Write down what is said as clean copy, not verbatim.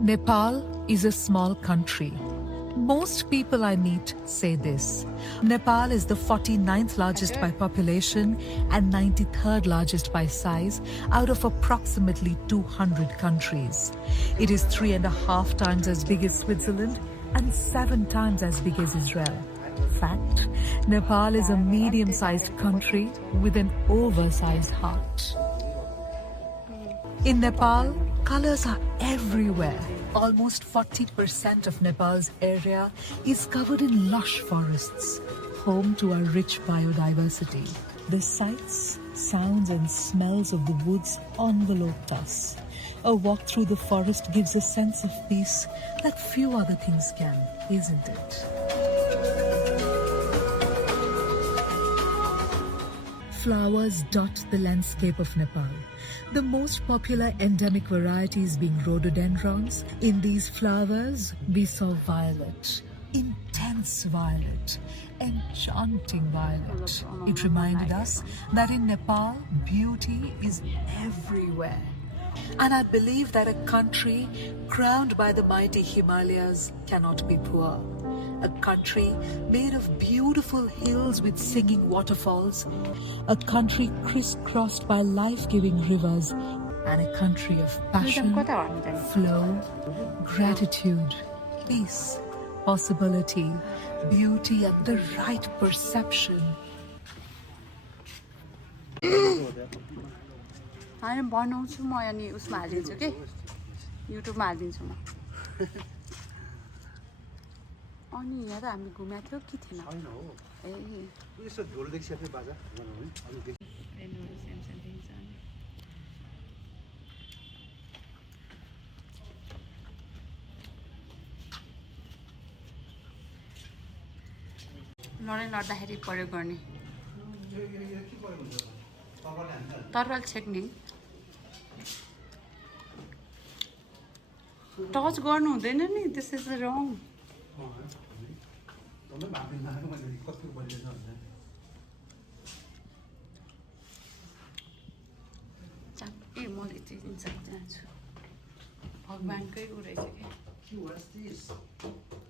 Nepal is a small country. Most people I meet say this. Nepal is the 49th largest by population and 93rd largest by size out of approximately 200 countries. It is 3.5 times as big as Switzerland and 7 times as big as Israel. Fact, Nepal is a medium-sized country with an oversized heart. In Nepal, colors are everywhere. Almost 40% of Nepal's area is covered in lush forests, home to our rich biodiversity. The sights, sounds and smells of the woods enveloped us. A walk through the forest gives a sense of peace that few other things can, isn't it? Flowers dot the landscape of Nepal. The most popular endemic varieties being rhododendrons. In these flowers, we saw violet, intense violet, enchanting violet. It reminded us that in Nepal, beauty is everywhere. And I believe that a country crowned by the mighty Himalayas cannot be poor. A country made of beautiful hills with singing waterfalls, a country crisscrossed by life-giving rivers, and a country of passion, flow, gratitude, peace, possibility, beauty, and the right perception. होइन बनाउँछु म अनि उसमा हालिदिन्छु कि युट्युबमा हालिदिन्छु म अनि यहाँ त हामी घुमेको थियो कि थिएन ए यसो ढोलदेखि सेप्ने बाजा बनाउनु अनि लडाइँ लड्दाखेरि प्रयोग गर्ने तरल छेक्ने टच गर्नु हुँदैन नि दिस इज रङ चाप्पी म यति दिन जान्छु भगवान्कै उ रहेछ क्या